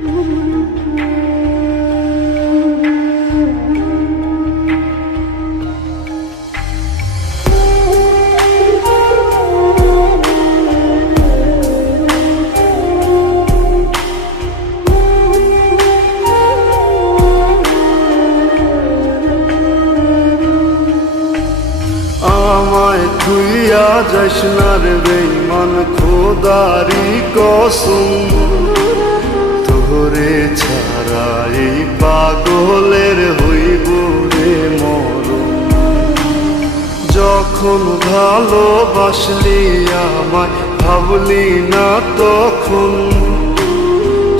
আমায় তুইয়া যাস না রে বেঈমান খোদারি কসম, তোরে ছাড়া এই পাগলের হইব রে মরণ। যখন ভালোবাসলি আমায় ভাবলি না তখন,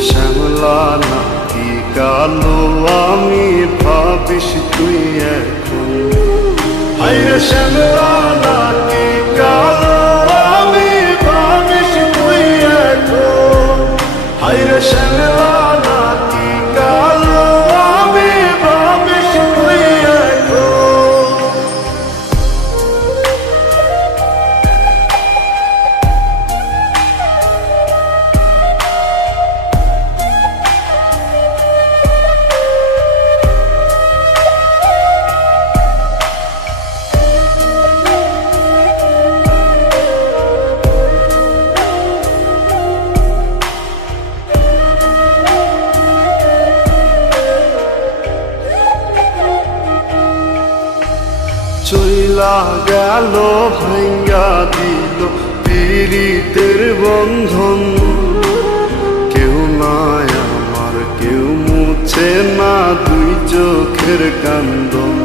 শ্যামলা নাকি কালো আমি ভাবিস তুই এখন। হায়রে শ্যামলা নাকি কালো আমি ভাবিস তুই এখন। হায়রে শ্যামলা নাকি কালো আমি ভাবিস তুই এখন। চইলা গেল ভাঙ্গা দিল পীড়িতের বন্ধন, কেউ নাই আমার কেউ মুছে না দুই চোখের কান্দন।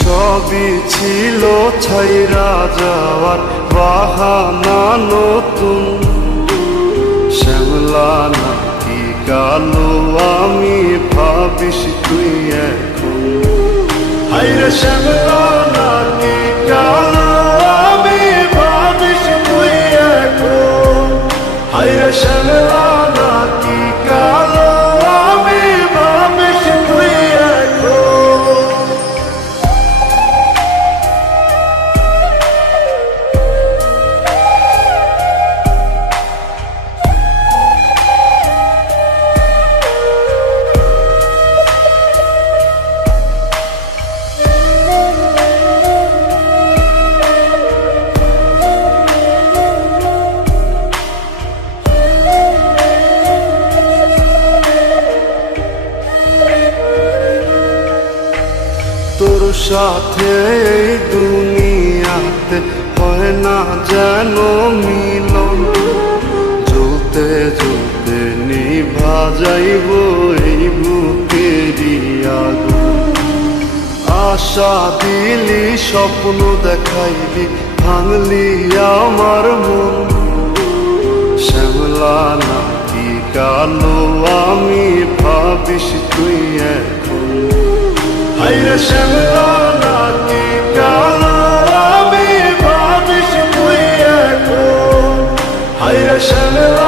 সবই ছিল ছাইরা যাওয়ার বাহানা নতুন, শ্যামলা নাকি কালো আমি ভাবিস তুই এখন। হায়রে শ্যামলা নাকি কালো আমি ভাবিস তুই এখন। হায়রে শ্যামলা নাকি কালো আমি ভাবিস তুই এখন। তোর সাথে এই দুনিয়াতে হয় না যেন মিলন, জ্বলতে জ্বলতে নিভা যাইব এই বুকেরই আগুন। আশা দিলি স্বপ্ন দেখাইলি ভাঙলি আমার মন, শ্যামলা নাকি কালো আমি ভাবিস তুই এখন। হায়রে শ্যামলা নাকি কালো আমি ভাবিস তুই এখন। হায়রে শ্যামলা